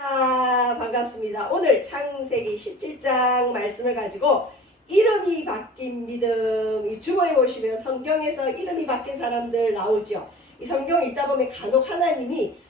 반갑습니다. 오늘 창세기 17장 말씀을 가지고 이름이 바뀐 믿음, 이 주보에 보시면 성경에서 이름이 바뀐 사람들 나오죠. 이 성경 읽다 보면 간혹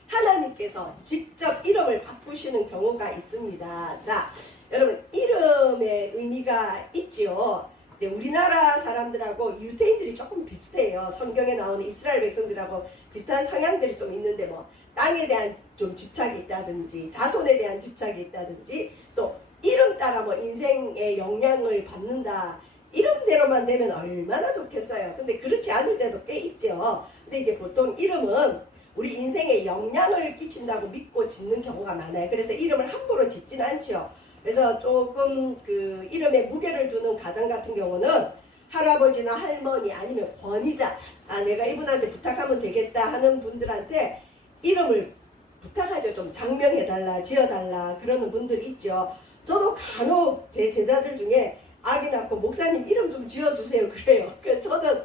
하나님께서 직접 이름을 바꾸시는 경우가 있습니다. 자, 여러분 이름의 의미가 있죠. 우리나라 사람들하고 유대인들이 조금 비슷해요. 성경에 나오는 이스라엘 백성들하고 비슷한 성향들이 좀 있는데 뭐 땅에 대한 좀 집착이 있다든지 자손에 대한 집착이 있다든지 또 이름 따라 뭐 인생의 영향을 받는다. 이름대로만 되면 얼마나 좋겠어요. 근데 그렇지 않을 때도 꽤 있죠. 근데 이제 보통 이름은 우리 인생에 영향을 끼친다고 믿고 짓는 경우가 많아요. 그래서 이름을 함부로 짓진 않죠. 그래서 조금 그 이름에 무게를 두는 가정 같은 경우는 할아버지나 할머니 아니면 권위자, 내가 이분한테 부탁하면 되겠다 하는 분들한테 이름을 부탁하죠. 좀 장명해달라, 지어달라 그러는 분들이 있죠. 저도 간혹 제 제자들 중에 아기 낳고 목사님 이름 좀 지어주세요 그래요. 그래서 저는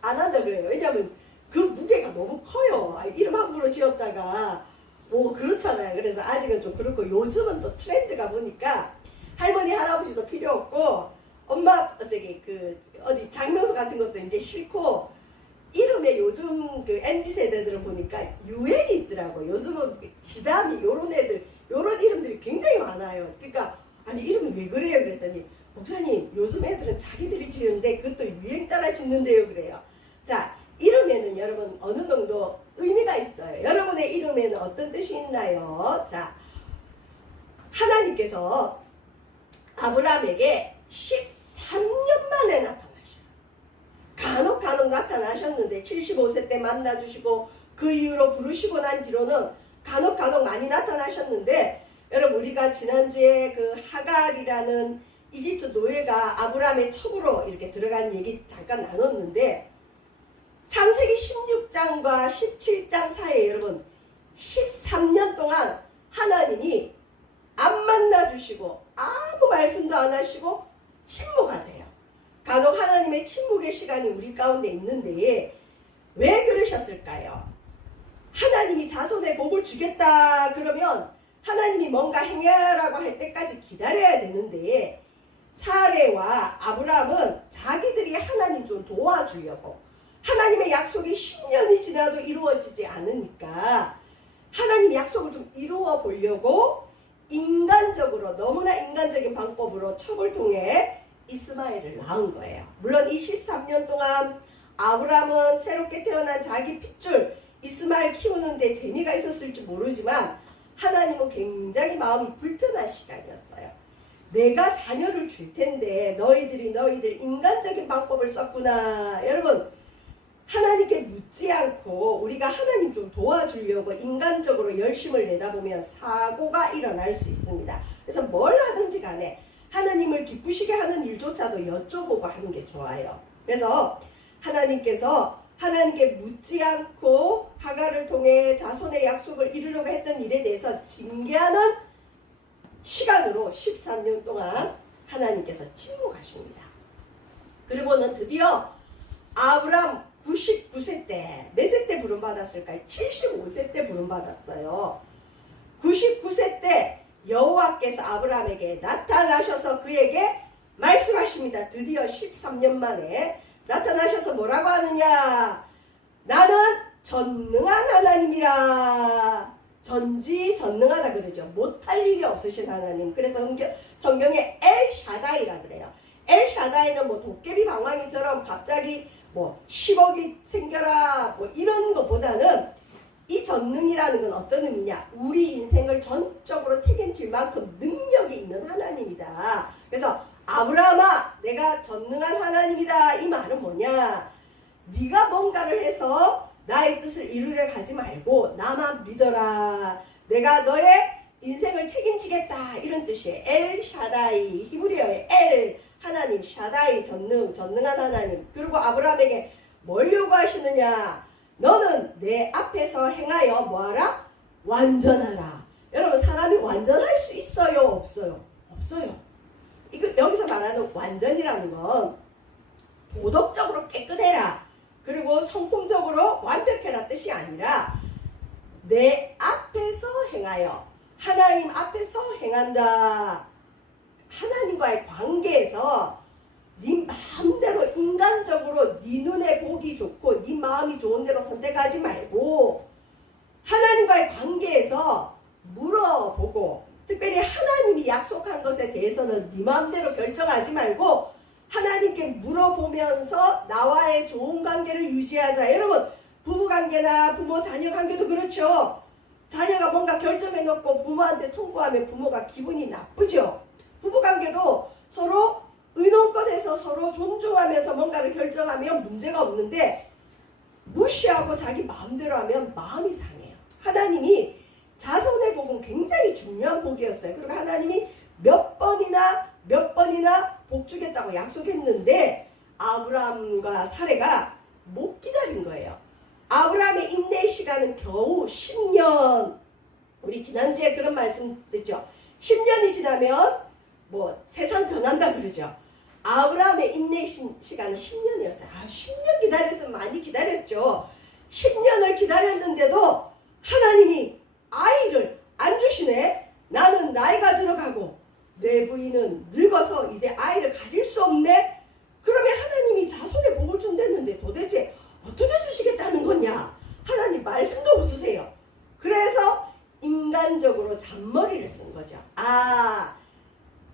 안 한다 그래요. 왜냐면 그 무게가 너무 커요. 이름 함부로 지었다가 뭐 그렇잖아요. 그래서 아직은 좀 그렇고 요즘은 또 트렌드가 보니까 할머니 할아버지도 필요 없고 엄마 어디 장명소 같은 것도 이제 싫고 이름에 요즘 그 MZ 세대들은 보니까 유행이 있더라고. 요즘은 지담이 요런 애들 요런 이름들이 굉장히 많아요. 그러니까 아니 이름이 왜 그래요 그랬더니 목사님 요즘 애들은 자기들이 지는데 그것도 유행 따라 짓는데요 그래요. 자, 이름에는 여러분 어느 정도 의미가 있어요. 여러분의 이름에는 어떤 뜻이 있나요? 자, 하나님께서 아브라함에게 13년 만에 나타나셔요. 간혹 나타나셨는데 75세 때 만나주시고 그 이후로 부르시고 난 뒤로는 간혹 많이 나타나셨는데 여러분 우리가 지난주에 그 하갈이라는 이집트 노예가 아브라함의 첩으로 이렇게 들어간 얘기 잠깐 나눴는데 창세기 16장과 17장 사이에 여러분 13년 동안 하나님이 안 만나주시고 아무 말씀도 안 하시고 침묵하세요. 간혹 하나님의 침묵의 시간이 우리 가운데 있는데 왜 그러셨을까요? 하나님이 자손의 복을 주겠다 그러면 하나님이 뭔가 행하라고 할 때까지 기다려야 되는데 사레와 아브라함은 자기들이 하나님 좀 도와주려고 하나님의 약속이 10년이 지나도 이루어지지 않으니까 하나님 약속을 좀 이루어 보려고 인간적으로 너무나 인간적인 방법으로 첩을 통해 이스마엘을 낳은 거예요. 물론 이 13년 동안 아브라함은 새롭게 태어난 자기 핏줄 이스마엘 키우는데 재미가 있었을지 모르지만 하나님은 굉장히 마음이 불편한 시간이었어요. 내가 자녀를 줄 텐데 너희들 인간적인 방법을 썼구나. 여러분 하나님께 묻지 않고 우리가 하나님 좀 도와주려고 인간적으로 열심을 내다보면 사고가 일어날 수 있습니다. 그래서 뭘 하든지 간에 하나님을 기쁘시게 하는 일조차도 여쭤보고 하는 게 좋아요. 그래서 하나님께서 하나님께 묻지 않고 하갈을 통해 자손의 약속을 이루려고 했던 일에 대해서 징계하는 시간으로 13년 동안 하나님께서 침묵하십니다. 그리고는 드디어 아브람 99세 때, 몇 세 때 부름받았을까요? 75세 때 부름받았어요. 99세 때 여호와께서 아브라함에게 나타나셔서 그에게 말씀하십니다. 드디어 13년 만에 나타나셔서 뭐라고 하느냐? 나는 전능한 하나님이라. 전지전능하다 그러죠. 못할 일이 없으신 하나님. 그래서 성경에 엘샤다이라 그래요. 엘샤다이는 뭐 도깨비 방망이처럼 갑자기 뭐 10억이 생겨라 뭐 이런 것보다는 이 전능이라는 건 어떤 의미냐? 우리 인생을 전적으로 책임질 만큼 능력이 있는 하나님이다. 그래서 아브라함아 내가 전능한 하나님이다. 이 말은 뭐냐? 네가 뭔가를 해서 나의 뜻을 이루려 가지 말고 나만 믿어라. 내가 너의 인생을 책임지겠다. 이런 뜻이에요. 엘샤다이 히브리어의 엘 하나님 샤다이 전능한 하나님. 그리고 아브라함에게 뭘 요구하시느냐? 너는 내 앞에서 행하여 뭐하라? 완전하라. 여러분 사람이 완전할 수 있어요? 없어요? 없어요. 이거 여기서 말하는 완전이라는 건 도덕적으로 깨끗해라. 그리고 성품적으로 완벽해라 뜻이 아니라 내 앞에서 행하여 하나님 앞에서 행한다. 하나님과의 관계에서 네 마음대로 인간적으로 네 눈에 보기 좋고 네 마음이 좋은 대로 선택하지 말고 하나님과의 관계에서 물어보고 특별히 하나님이 약속한 것에 대해서는 네 마음대로 결정하지 말고 하나님께 물어보면서 나와의 좋은 관계를 유지하자. 여러분 부부관계나 부모 자녀 관계도 그렇죠. 자녀가 뭔가 결정해놓고 부모한테 통보하면 부모가 기분이 나쁘죠. 부부관계도 서로 의논껏 해서 서로 존중하면서 뭔가를 결정하면 문제가 없는데 무시하고 자기 마음대로 하면 마음이 상해요. 하나님이 자손의 복은 굉장히 중요한 복이었어요. 그리고 하나님이 몇 번이나 복 주겠다고 약속했는데 아브라함과 사레가 못 기다린 거예요. 아브라함의 인내의 시간은 겨우 10년. 우리 지난주에 그런 말씀 했죠. 10년이 지나면 뭐 세상 변한다 그러죠. 아브라함의 인내 시간은 10년이었어요. 10년 기다렸으면 많이 기다렸죠. 10년을 기다렸는데도 하나님이 아이를 안 주시네. 나는 나이가 들어가고 내 부인은 늙어서 이제 아이를 가질 수 없네. 그러면 하나님이 자손의 복을 준댔는데 도대체 어떻게 주시겠다는 거냐. 하나님 말씀도 없으세요. 그래서 인간적으로 잔머리를 쓴 거죠.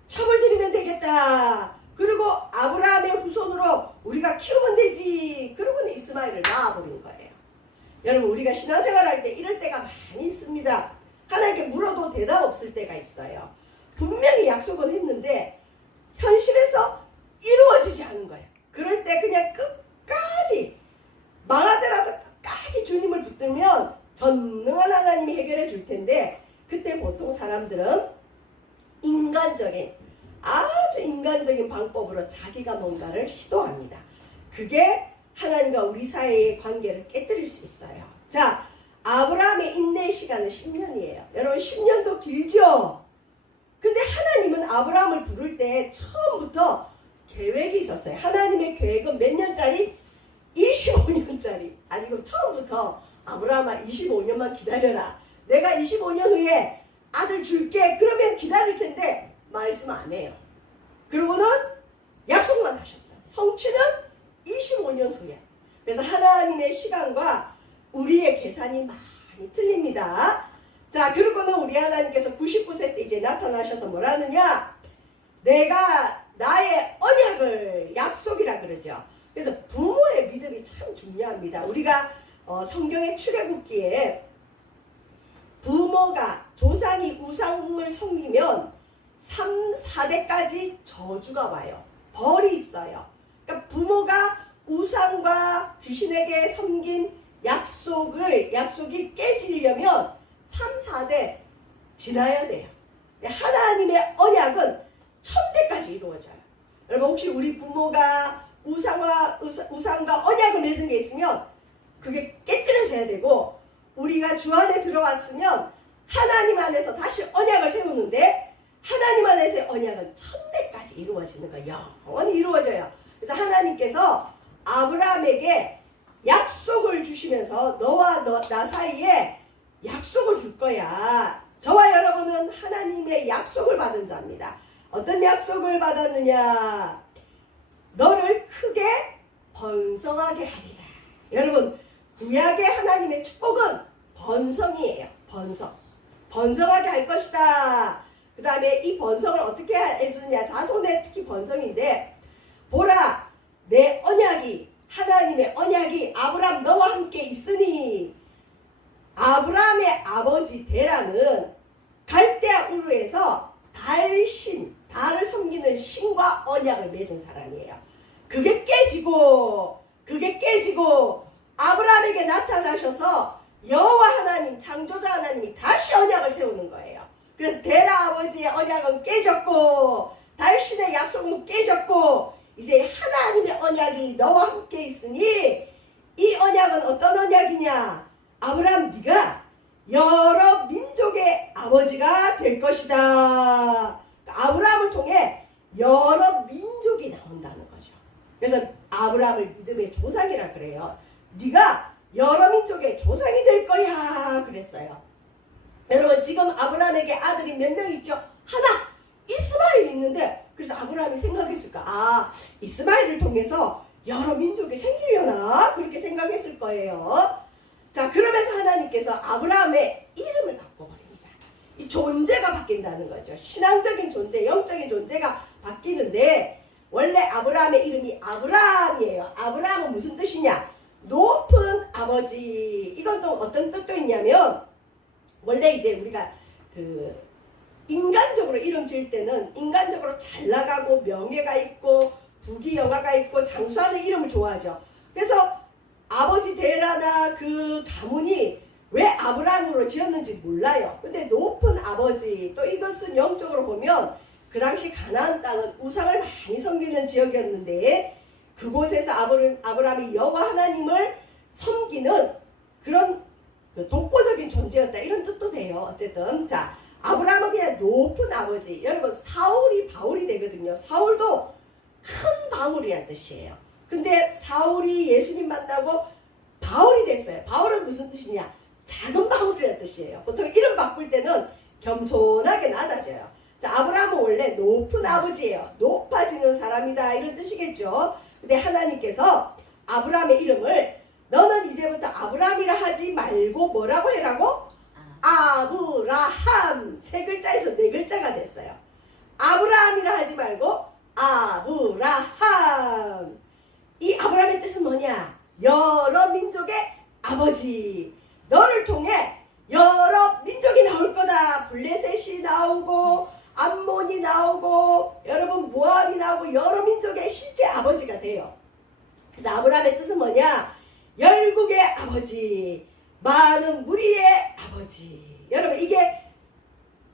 첩을 들이면 되겠다. 그리고 아브라함의 후손으로 우리가 키우면 되지. 그러고는 이스마엘을 낳아버린 거예요. 여러분 우리가 신앙생활 할 때 이럴 때가 많이 있습니다. 하나님께 물어도 대답 없을 때가 있어요. 분명히 약속은 했는데 현실에서 이루어지지 않은 거예요. 그럴 때 그냥 끝까지 망하더라도 끝까지 주님을 붙들면 전능한 하나님이 해결해 줄 텐데 그때 보통 사람들은 아주 인간적인 방법으로 자기가 뭔가를 시도합니다. 그게 하나님과 우리 사이의 관계를 깨뜨릴 수 있어요. 자, 아브라함의 인내의 시간은 10년이에요. 여러분 10년도 길죠? 근데 하나님은 아브라함을 부를 때 처음부터 계획이 있었어요. 하나님의 계획은 몇 년짜리? 25년짜리. 아니 그럼 처음부터 아브라함아 25년만 기다려라. 내가 25년 후에 아들 줄게. 그러면 기다릴 텐데 말씀 안 해요. 그러고는 약속만 하셨어요. 성취는 25년 후에. 그래서 하나님의 시간과 우리의 계산이 많이 틀립니다. 자, 그리고는 우리 하나님께서 99세 때 이제 나타나셔서 뭐라느냐? 내가 나의 언약을 약속이라 그러죠. 그래서 부모의 믿음이 참 중요합니다. 우리가 성경의 출애굽기에 부모가 조상이 우상을 섬기면 3, 4대까지 저주가 와요. 벌이 있어요. 그러니까 부모가 우상과 귀신에게 섬긴 약속이 깨지려면 3, 4대 지나야 돼요. 하나님의 언약은 1000대까지 이루어져요. 여러분 혹시 우리 부모가 우상과 언약을 맺은 게 있으면 그게 깨뜨려져야 되고 우리가 주 안에 들어왔으면 하나님 안에서 다시 언약을 세우는데 하나님 안에서의 언약은 1000대까지 이루어지는 거예요. 영원히 이루어져요. 그래서 하나님께서 아브라함에게 약속을 주시면서 너와 나 사이에 약속을 줄 거야. 저와 여러분은 하나님의 약속을 받은 자입니다. 어떤 약속을 받았느냐? 너를 크게 번성하게 하리라. 여러분 구약의 하나님의 축복은 번성이에요. 번성하게 할 것이다. 그 다음에 이 번성을 어떻게 해주느냐? 자손의 특히 번성인데 보라 내 언약이 하나님의 언약이 아브라함 너와 함께 있으니 아브라함의 아버지 데라는 갈대아 우르에서 달을 섬기는 신과 언약을 맺은 사람이에요. 그게 깨지고 아브라함에게 나타나셔서 여호와 하나님 창조자 하나님이 다시 언약을 세우는 거예요. 그래서 데라 아버지의 언약은 깨졌고 달신의 약속은 깨졌고 이제 하나님의 언약이 너와 함께 있으니 이 언약은 어떤 언약이냐? 아브라함 네가 여러 민족의 아버지가 될 것이다. 아브라함을 통해 여러 민족이 나온다는 거죠. 그래서 아브라함을 믿음의 조상이라 그래요. 네가 여러 민족의 조상이 될 거야 그랬어요. 여러분 지금 아브라함에게 아들이 몇 명 있죠? 하나! 이스마엘이 있는데 그래서 아브라함이 생각했을까? 아, 이스마엘을 통해서 여러 민족이 생기려나? 그렇게 생각했을 거예요. 자, 그러면서 하나님께서 아브라함의 이름을 바꿔버립니다. 이 존재가 바뀐다는 거죠. 신앙적인 존재, 영적인 존재가 바뀌는데 원래 아브라함의 이름이 아브라함이에요. 아브라함은 무슨 뜻이냐? 높은 아버지. 이건 또 어떤 뜻도 있냐면 원래 이제 우리가 인간적으로 이름 지을 때는 인간적으로 잘 나가고 명예가 있고 부귀영화가 있고 장수하는 이름을 좋아하죠. 그래서 아버지 데라나 그 가문이 왜 아브라함으로 지었는지 몰라요. 근데 높은 아버지, 또 이것은 영적으로 보면 그 당시 가나안 땅은 우상을 많이 섬기는 지역이었는데 그곳에서 아브라함이 여호와 하나님을 섬기는 그런 독보적인 존재였다, 이런 뜻도 돼요. 어쨌든 자, 아브라함은 그냥 높은 아버지. 여러분 사울이 바울이 되거든요. 사울도 큰 바울이란 뜻이에요. 근데 사울이 예수님 만나고 바울이 됐어요. 바울은 무슨 뜻이냐? 작은 바울이란 뜻이에요. 보통 이름 바꿀 때는 겸손하게 낮아져요. 자, 아브라함은 원래 높은 아버지예요. 높아지는 사람이다, 이런 뜻이겠죠. 근데 하나님께서 아브라함의 이름을 너는 이제부터 아브라함이라 하지 말고 뭐라고 해라고? 아브라함. 세 글자에서 네 글자가 됐어요. 아브라함이라 하지 말고 아브라함. 이 아브라함의 뜻은 뭐냐? 여러 민족의 아버지. 너를 통해 여러 민족이 나올 거다. 블레셋이 나오고 암몬이 나오고 여러분 모압이 나오고 여러 민족의 실제 아버지가 돼요. 그래서 아브라함의 뜻은 뭐냐? 열국의 아버지, 많은 무리의 아버지. 여러분 이게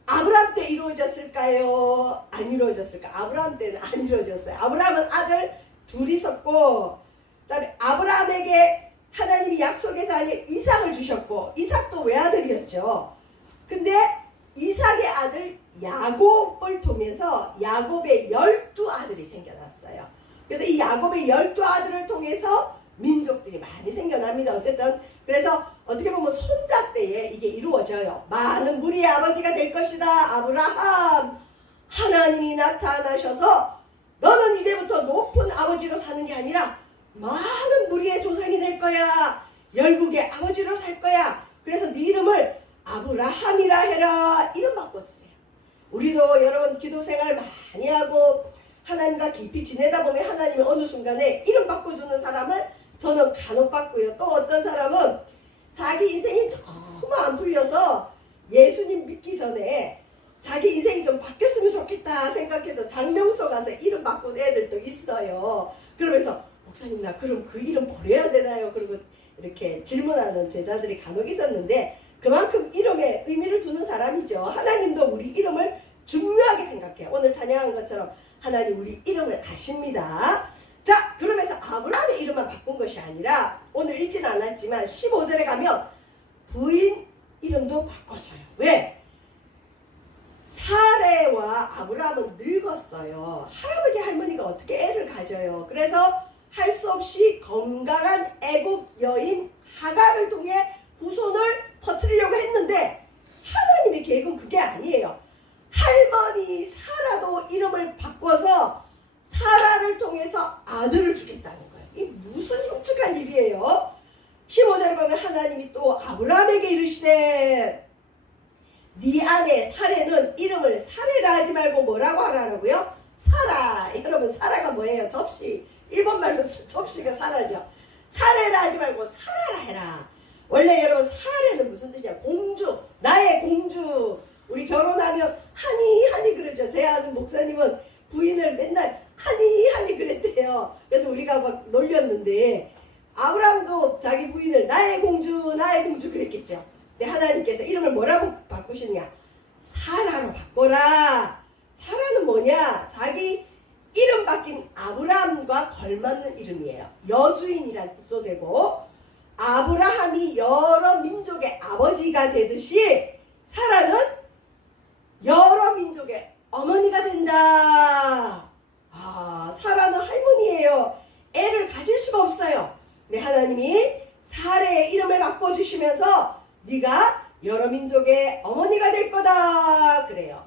아브라함 때 이루어졌을까요? 안 이루어졌을까? 아브라함 때는 안 이루어졌어요. 아브라함은 아들 둘이 있었고 그다음에 아브라함에게 하나님이 약속의 아들 이삭을 주셨고 이삭도 외아들이었죠. 근데 이삭의 아들 야곱을 통해서 야곱의 12아들이 생겨났어요. 그래서 이 야곱의 12아들을 통해서 민족들이 많이 생겨납니다. 어쨌든 그래서 어떻게 보면 손자 때에 이게 이루어져요. 많은 무리의 아버지가 될 것이다. 아브라함. 하나님이 나타나셔서 너는 이제부터 높은 아버지로 사는 게 아니라 많은 무리의 조상이 될 거야. 열국의 아버지로 살 거야. 그래서 네 이름을 아브라함이라 해라. 이름 바꿔주세요. 우리도 여러분 기도 생활 많이 하고 하나님과 깊이 지내다 보면 하나님이 어느 순간에 이름 바꿔주는 사람을 저는 간혹 봤고요. 또 어떤 사람은 자기 인생이 너무 안 풀려서 예수님 믿기 전에 자기 인생이 좀 바뀌었으면 좋겠다 생각해서 장명소 가서 이름 바꾼 애들도 있어요. 그러면서 목사님 나 그럼 그 이름 버려야 되나요? 그리고 이렇게 질문하는 제자들이 간혹 있었는데 그만큼 이름에 의미를 두는 사람이죠. 하나님도 우리 이름을 중요하게 생각해요. 오늘 찬양한 것처럼 하나님 우리 이름을 아십니다. 자, 그러면서 아브라함의 이름만 바꾼 것이 아니라 오늘 읽지는 않았지만 15절에 가면 부인 이름도 바꿔줘요. 왜? 사레와 아브라함은 늙었어요. 할아버지 할머니가 어떻게 애를 가져요. 그래서 할 수 없이 건강한 애국 여인 하갈을 통해 후손을 퍼뜨리려고 했는데 하나님의 계획은 그게 아니에요. 할머니 사라도 이름을 바꿔서 사라를 통해서 아들을 주겠다는 거예요. 이 무슨 흉측한 일이에요. 15절에 보면 하나님이 또 아브라함에게 이르시되 네 아내 사레는 이름을 사레라 하지 말고 뭐라고 하라고요? 사라. 여러분 사라가 뭐예요? 접시. 일본말로 접시가 사라죠. 사레라 하지 말고 사라라 해라. 원래 여러분 사레는 무슨 뜻이야? 공주. 나의 공주. 우리 결혼하면 하니 그러죠. 제 아는 목사님은 부인을 맨날 하니 그랬대요. 그래서 우리가 막 놀렸는데 아브라함도 자기 부인을 나의 공주 그랬겠죠. 근데 하나님께서 이름을 뭐라고 바꾸시느냐? 사라로 바꿔라. 사라는 뭐냐? 자기 이름 바뀐 아브라함과 걸맞는 이름이에요. 여주인이란 뜻도 되고 아브라함이 여러 민족의 아버지가 되듯이 사라는 여러 민족의 어머니가 된다. 아, 사라는 할머니예요. 애를 가질 수가 없어요. 근데 하나님이 사라의 이름을 바꿔주시면서 네가 여러 민족의 어머니가 될 거다. 그래요.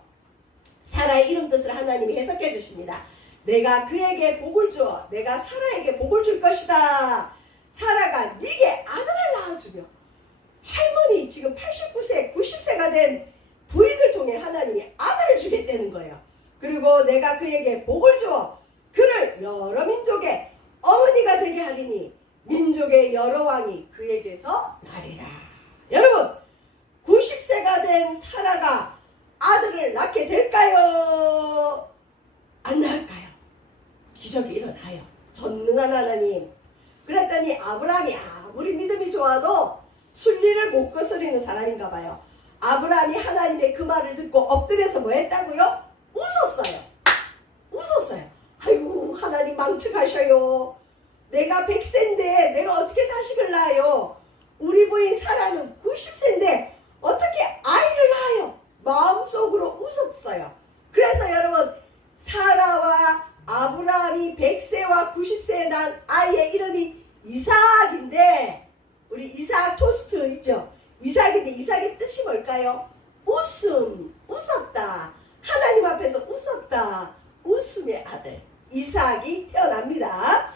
사라의 이름 뜻을 하나님이 해석해 주십니다. 내가 그에게 복을 주어 내가 사라에게 복을 줄 것이다. 사라가 네게 아들을 낳아주며 할머니 지금 89세 90세가 된 부인을 통해 하나님이 아들을 주겠다는 거예요. 그리고 내가 그에게 복을 주어 그를 여러 민족의 어머니가 되게 하리니 민족의 여러 왕이 그에게서 나리라. 여러분 90세가 된 사라가 아들을 낳게 될까요? 안 낳을까요? 기적이 일어나요. 전능한 하나님. 그랬더니 아브라함이 아무리 믿음이 좋아도 순리를 못 거스리는 사람인가 봐요. 아브라함이 하나님의 그 말을 듣고 엎드려서 뭐 했다고요? 웃었어요. 웃었어요. 아이고 하나님 망측하셔요. 내가 100세인데 내가 어떻게 자식을 낳아요? 우리 부인 사라는 90세인데 어떻게 아이를 낳아요? 마음속으로 웃었어요. 그래서 여러분 사라와 아브라함이 100세와 90세에 난 아이의 이름이 이삭인데 우리 이삭 토스트 있죠? 이삭인데 이삭의 뜻이 뭘까요? 웃음, 웃었다. 하나님 앞에서 웃었다. 웃음의 아들 이삭이 태어납니다.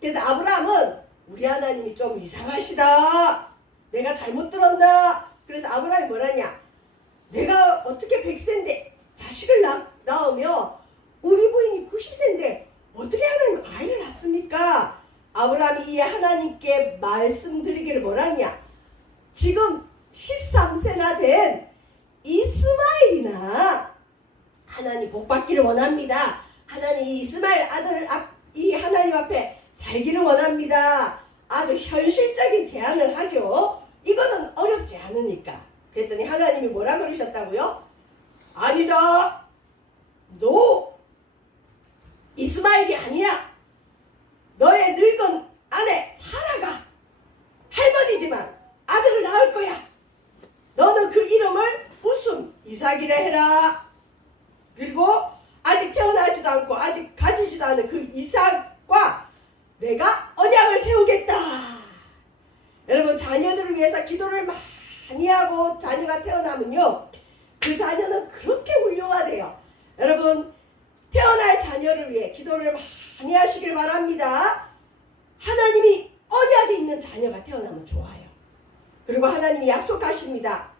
그래서 아브라함은 우리 하나님이 좀 이상하시다. 내가 잘못 들었나? 그래서 아브라함이 뭐라냐? 내가 어떻게 100세인데 자식을 낳으며 우리 부인이 90세인데 어떻게 하나님 아이를 낳습니까? 아브라함이 이에 하나님께 말씀드리기를 뭐라냐? 지금 13세나 된 이스마엘이나 하나님 복받기를 원합니다. 하나님 이 이스마엘 아들 이 하나님 앞에 살기를 원합니다. 아주 현실적인 제안을 하죠. 이거는 어렵지 않으니까. 그랬더니 하나님이 뭐라 그러셨다고요? 아니다. 너 이스마엘이 아니야. 너의 늙은 아내 사라가 할머니지만 아들을 낳을 거야. 너는 그 이름을 웃음 이삭이라 해라. 그리고 아직 태어나지도 않고 아직 가지지도 않은 그 이삭과 내가 언약을 세우겠다. 여러분 자녀들을 위해서 기도를 많이 하고 자녀가 태어나면요 그 자녀는 그렇게 훌륭하대요. 여러분 태어날 자녀를 위해 기도를 많이 하시길 바랍니다. 하나님이 언약이 있는 자녀가 태어나면 좋아요. 그리고 하나님이 약속하십니다.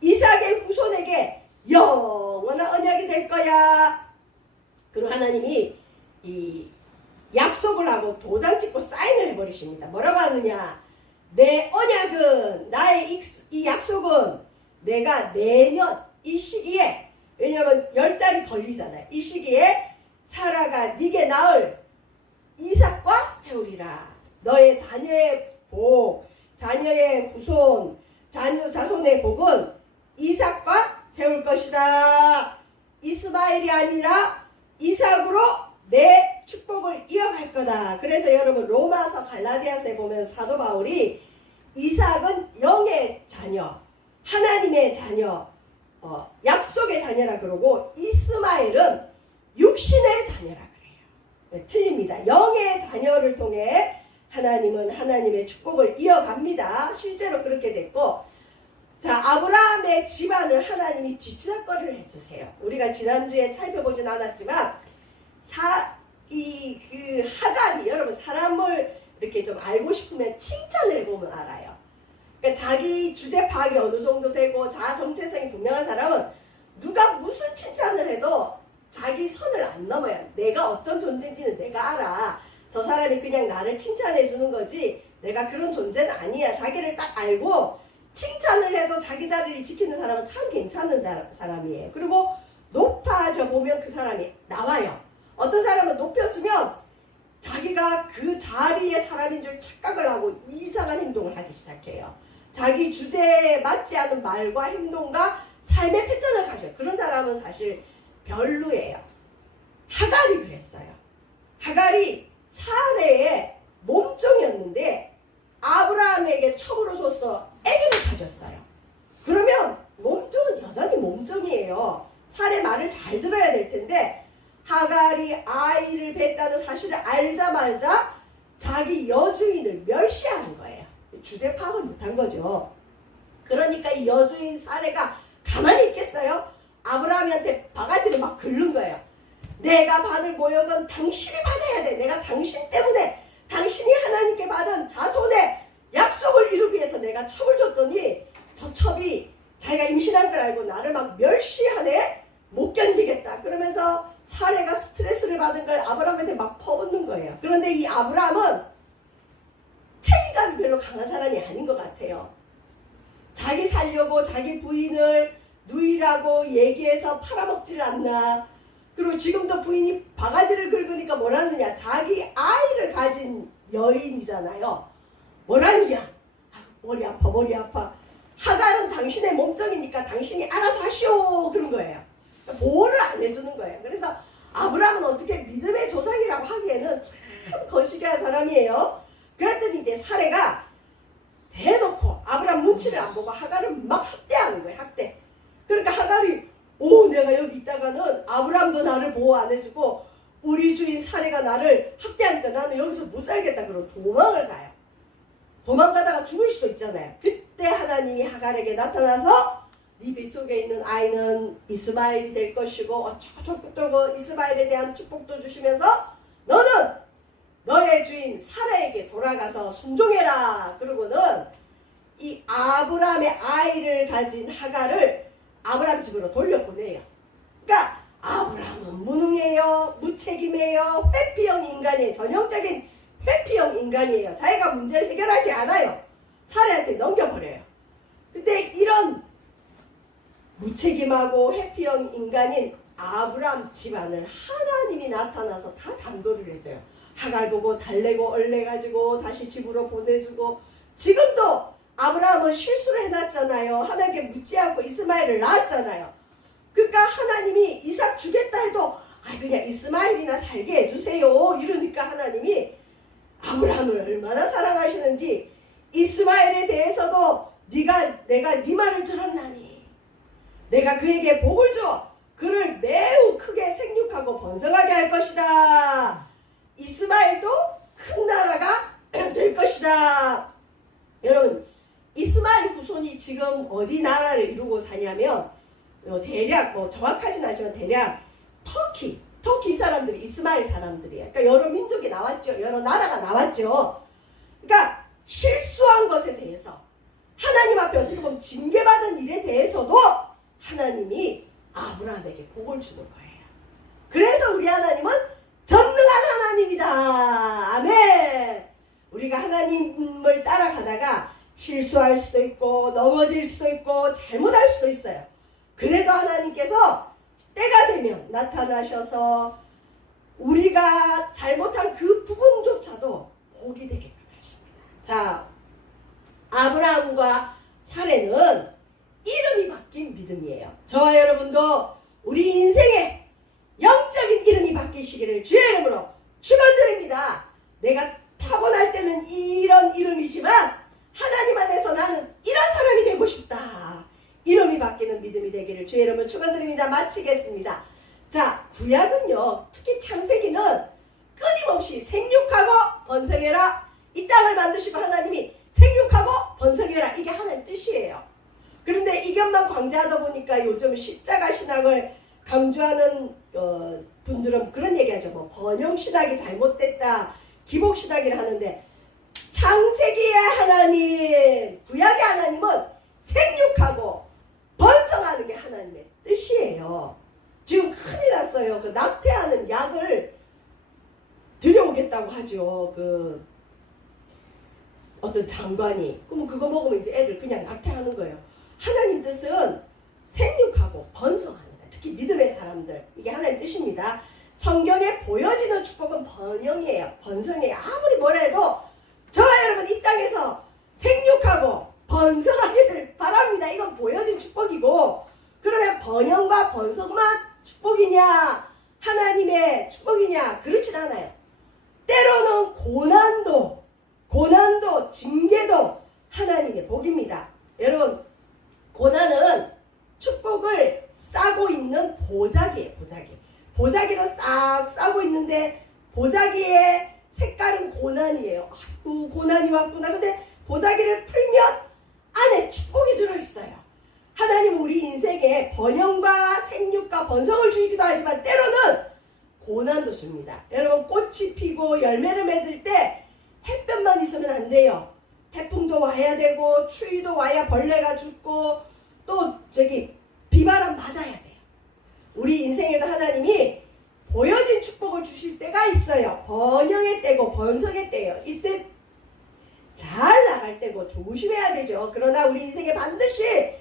이삭의 후손에게 영원한 언약이 될 거야. 그리고 하나님이 이 약속을 하고 도장 찍고 사인을 해버리십니다. 뭐라고 하느냐? 내 언약은 나의 이 약속은 내가 내년 이 시기에 왜냐하면 10달이 걸리잖아요. 이 시기에 사라가 네게 낳을 이삭과 세우리라. 너의 자녀의 복, 자녀의 후손, 자손의 복은 이삭과 세울 것이다. 이스마엘이 아니라 이삭으로 내 축복을 이어갈 거다. 그래서 여러분 로마서 갈라디아서에 보면 사도 바울이 이삭은 영의 자녀, 하나님의 자녀, 약속의 자녀라 그러고 이스마엘은 육신의 자녀라 그래요. 네, 틀립니다. 영의 자녀를 통해 하나님은 하나님의 축복을 이어갑니다. 실제로 그렇게 됐고, 자 아브라함의 집안을 하나님이 뒤치다거리를 해주세요. 우리가 지난주에 살펴보진 않았지만 그 하갈이 여러분 사람을 이렇게 좀 알고 싶으면 칭찬을 해보면 알아요. 그러니까 자기 주제 파악이 어느 정도 되고 자아 정체성이 분명한 사람은 누가 무슨 칭찬을 해도 자기 선을 안 넘어요. 내가 어떤 존재인지는 내가 알아. 저 사람이 그냥 나를 칭찬해 주는 거지 내가 그런 존재는 아니야. 자기를 딱 알고 칭찬을 해도 자기 자리를 지키는 사람은 참 괜찮은 사람이에요. 그리고 높아져 보면 그 사람이 나와요. 어떤 사람은 높여주면 자기가 그 자리의 사람인 줄 착각을 하고 이상한 행동을 하기 시작해요. 자기 주제에 맞지 않은 말과 행동과 삶의 패턴을 가져요. 그런 사람은 사실 별로예요. 하갈이 그랬어요. 하갈이 사레의 몸종이었는데 아브라함에게 첩으로 줘서 아기를 가졌어요. 그러면 몸종은 여전히 몸종이에요. 사레 말을 잘 들어야 될 텐데 하갈이 아이를 뱄다는 사실을 알자마자 자기 여주인을 멸시하는 거예요. 주제 파악을 못한 거죠. 그러니까 이 여주인 사레가 가만히 있겠어요? 아브라함한테 바가지를 막 긁는 거예요. 내가 받을 모욕은 당신이 받아야 돼. 내가 당신 때문에 당신이 하나님께 받은 자손의 약속을 이루기 위해서 내가 첩을 줬더니 저 첩이 자기가 임신한 걸 알고 나를 막 멸시하네. 못 견디겠다. 그러면서 사레가 스트레스를 받은 걸 아브라함한테 막 퍼붓는 거예요. 그런데 이 아브라함은 책임감이 별로 강한 사람이 아닌 것 같아요. 자기 살려고 자기 부인을 누이라고 얘기해서 팔아먹지를 않나. 그리고 지금도 부인이 바가지를 긁으니까 뭐라느냐. 자기 아이를 가진 여인이잖아요. 뭐라느냐. 머리 아파 머리 아파. 하갈은 당신의 몸종이니까 당신이 알아서 하시오 그런 거예요. 보호를 안 해주는 거예요. 그래서 아브라함은 어떻게 믿음의 조상이라고 하기에는 참 거시기한 사람이에요. 그랬더니 이제 사레가 대놓고 아브라함 눈치를 안 보고 하갈을 막 학대하는 거예요. 학대. 그러니까 하갈이 오 내가 여기 있다가는 아브라함도 나를 보호 안 해주고 우리 주인 사레가 나를 학대하니까 나는 여기서 못 살겠다. 그러고 도망을 가요. 도망가다가 죽을 수도 있잖아요. 그때 하나님이 하갈에게 나타나서 네 뱃속에 있는 아이는 이스마엘이 될 것이고 어쩌고저쩌고 이스마엘에 대한 축복도 주시면서 너는 너의 주인 사라에게 돌아가서 순종해라. 그러고는 이 아브라함의 아이를 가진 하갈을 아브라함 집으로 돌려보내요. 그러니까 아브라함은 무능해요. 무책임해요. 회피형 인간이에요. 전형적인 회피형 인간이에요. 자기가 문제를 해결하지 않아요. 사라한테 넘겨버려요. 근데 이런 무책임하고 회피형 인간인 아브라함 집안을 하나님이 나타나서 다 단도를 해줘요. 하갈 보고 달래고 얼레가지고 다시 집으로 보내주고 지금도 아브라함은 실수를 해놨잖아요. 하나님께 묻지 않고 이스마엘을 낳았잖아요. 그러니까 하나님이 이삭 주겠다 해도 그냥 이스마엘이나 살게 해주세요. 이러니까 하나님이 아브라함을 얼마나 사랑하시는지 이스마엘에 대해서도 내가 네 말을 들었나니 내가 그에게 복을 줘 그를 매우 크게 생육하고 번성하게 할 것이다. 이스마엘도 큰 나라가 될 것이다. 여러분 이스마엘 후손이 지금 어디 나라를 이루고 사냐면 대략 정확하진 않지만 대략 터키 사람들이 이스마엘 사람들이에요. 그러니까 여러 민족이 나왔죠. 여러 나라가 나왔죠. 그러니까 실수한 것에 대해서 하나님 앞에 어떻게 보면 징계받은 일에 대해서도 하나님이 아브라함에게 복을 주는 거예요. 그래서 우리 하나님은 전능한 하나님이다. 아멘. 우리가 하나님을 따라가다가 실수할 수도 있고 넘어질 수도 있고 잘못할 수도 있어요. 그래도 하나님께서 때가 되면 나타나셔서 우리가 잘못한 그 부분조차도 복이 되게 하십니다. 자, 아브라함과 사레는 이름이 바뀐 믿음이에요. 저와 여러분도 우리 인생에 영적인 이름이 바뀌시기를 주의 이름으로 축원드립니다. 내가 타고날 때는 이런 이름이지만 하나님 안에서 나는 이런 사람이 되고 싶다. 이름이 바뀌는 믿음이 되기를 주의 이름으로 축원드립니다. 마치겠습니다. 자, 구약은요. 특히 창세기는 끊임없이 생육하고 번성해라. 이 땅을 만드시고 하나님이 생육하고 번성해라. 이게 하나님 뜻이에요. 그런데 이것만 강조하다 보니까 요즘 십자가 신학을 강조하는 분들은 그런 얘기하죠. 뭐 번영신학이 잘못됐다. 기복신학이라 하는데 창세기의 하나님, 구약의 하나님은 생육하고 번성하는 게 하나님의 뜻이에요. 지금 큰일 났어요. 그 낙태하는 약을 들여오겠다고 하죠. 그 어떤 장관이. 그럼 그거 먹으면 이제 애들 그냥 낙태하는 거예요. 하나님 뜻은 생육하고 번성하는 거예요. 특히 믿음의 사람들. 이게 하나님 뜻입니다. 성경에 보여지는 축복은 번영이에요. 번성이에요. 아무리 뭐라 해도 저와 여러분 이 땅에서 생육하고 번성하기를 바랍니다. 이건 보여진 축복이고 그러면 번영과 번성만 축복이냐 하나님의 축복이냐 그렇진 않아요. 때로는 고난도 징계도 하나님의 복입니다. 여러분 고난은 축복을 싸고 있는 보자기예요. 보자기로 싹 싸고 있는데 보자기의 색깔은 고난이에요. 아이고 고난이 왔구나. 근데 보자기를 풀면 안에 축복이 들어있어요. 하나님은 우리 인생에 번영과 생육과 번성을 주시기도 하지만 때로는 고난도 줍니다. 여러분, 꽃이 피고 열매를 맺을 때 햇볕만 있으면 안 돼요. 태풍도 와야 되고 추위도 와야 벌레가 죽고 또 비바람 맞아야 돼요. 우리 인생에도 하나님이 보여진 축복을 주실 때가 있어요. 번영의 때고 번성의 때예요. 이때 잘 나갈 때고 조심해야 되죠. 그러나 우리 인생에 반드시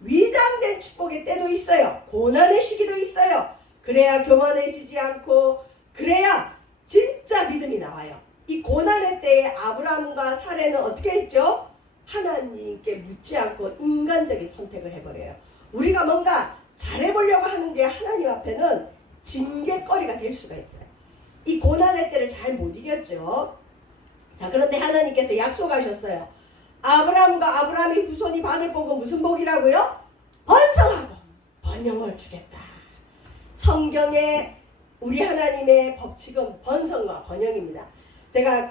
위장된 축복의 때도 있어요. 고난의 시기도 있어요. 그래야 교만해지지 않고 그래야 진짜 믿음이 나와요. 이 고난의 때에 아브라함과 사례는 어떻게 했죠? 하나님께 묻지 않고 인간적인 선택을 해버려요. 우리가 뭔가 잘해보려고 하는 게 하나님 앞에는 징계거리가 될 수가 있어요. 이 고난의 때를 잘 못 이겼죠. 자, 그런데 하나님께서 약속하셨어요. 아브라함과 아브라함의 후손이 받을 복은 무슨 복이라고요? 번성하고 번영을 주겠다. 성경에 우리 하나님의 법칙은 번성과 번영입니다. 제가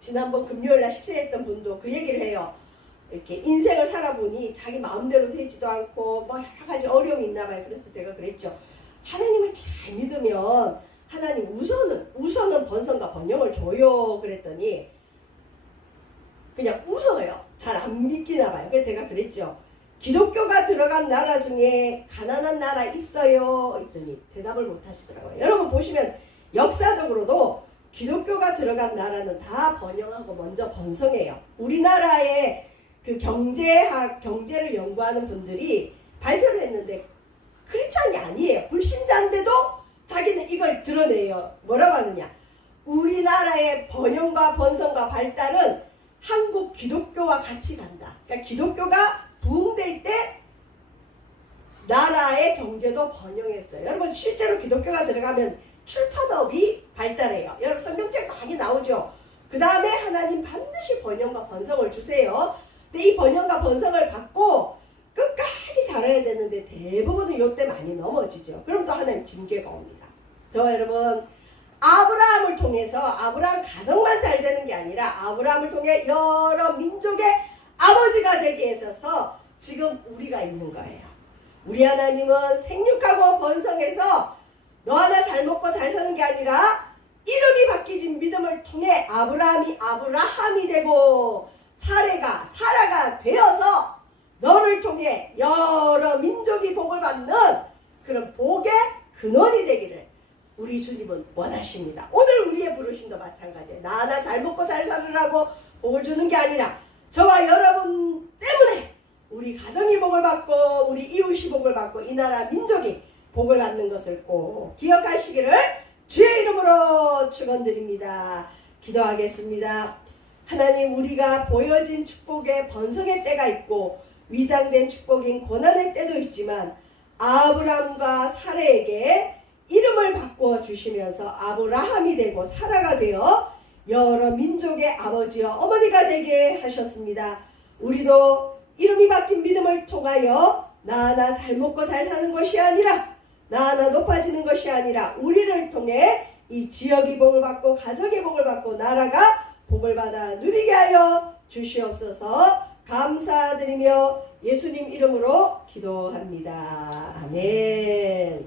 지난번 금요일날 식사했던 분도 그 얘기를 해요. 이렇게 인생을 살아보니 자기 마음대로 되지도 않고 뭐 여러 가지 어려움이 있나 봐요. 그래서 제가 그랬죠. 하나님을 잘 믿으면 하나님 우선은 번성과 번영을 줘요. 그랬더니 그냥 웃어요. 잘 안 믿기나 봐요. 그래서 제가 그랬죠. 기독교가 들어간 나라 중에 가난한 나라 있어요? 했더니 대답을 못 하시더라고요. 여러분 보시면 역사적으로도 기독교가 들어간 나라는 다 번영하고 먼저 번성해요. 우리나라의 그 경제를 연구하는 분들이 발표를 했는데 크리스찬이 아니에요. 불신자인데도 자기는 이걸 드러내요. 뭐라고 하느냐. 우리나라의 번영과 번성과 발달은 한국 기독교와 같이 간다. 그러니까 기독교가 부흥될 때 나라의 경제도 번영했어요. 여러분 실제로 기독교가 들어가면 출판업이 발달해요. 여러분 성경책 많이 나오죠. 그 다음에 하나님 반드시 번영과 번성을 주세요. 근데 이 번영과 번성을 받고 끝까지 잘해야 되는데 대부분은 이때 많이 넘어지죠. 그럼 또 하나님 징계가 옵니다. 저 여러분 아브라함을 통해서 아브라함 가정만 잘 되는 게 아니라 아브라함을 통해 여러 민족의 아버지가 되게 해서 지금 우리가 있는 거예요. 우리 하나님은 생육하고 번성해서 너 하나 잘 먹고 잘 사는 게 아니라 이름이 바뀌진 믿음을 통해 아브라함이 아브라함이 되고 사례가 사라가 되어서 너를 통해 여러 민족이 복을 받는 그런 복의 근원이 되기를 우리 주님은 원하십니다. 오늘 우리의 부르심도 마찬가지예요. 나 하나 잘 먹고 잘 살으라고 복을 주는 게 아니라 저와 여러분 때문에 우리 가정이 복을 받고 우리 이웃이 복을 받고 이 나라 민족이 복을 받는 것을 꼭 기억하시기를 주의 이름으로 축원드립니다. 기도하겠습니다. 하나님 우리가 보여진 축복의 번성의 때가 있고 위장된 축복인 고난의 때도 있지만 아브라함과 사라에게 이름을 바꾸어 주시면서 아브라함이 되고 사라가 되어 여러 민족의 아버지와 어머니가 되게 하셨습니다. 우리도 이름이 바뀐 믿음을 통하여 나 하나 잘 먹고 잘 사는 것이 아니라 나 하나 높아지는 것이 아니라 우리를 통해 이 지역이 복을 받고 가정이 복을 받고 나라가 복을 받아 누리게 하여 주시옵소서. 감사드리며 예수님 이름으로 기도합니다. 아멘.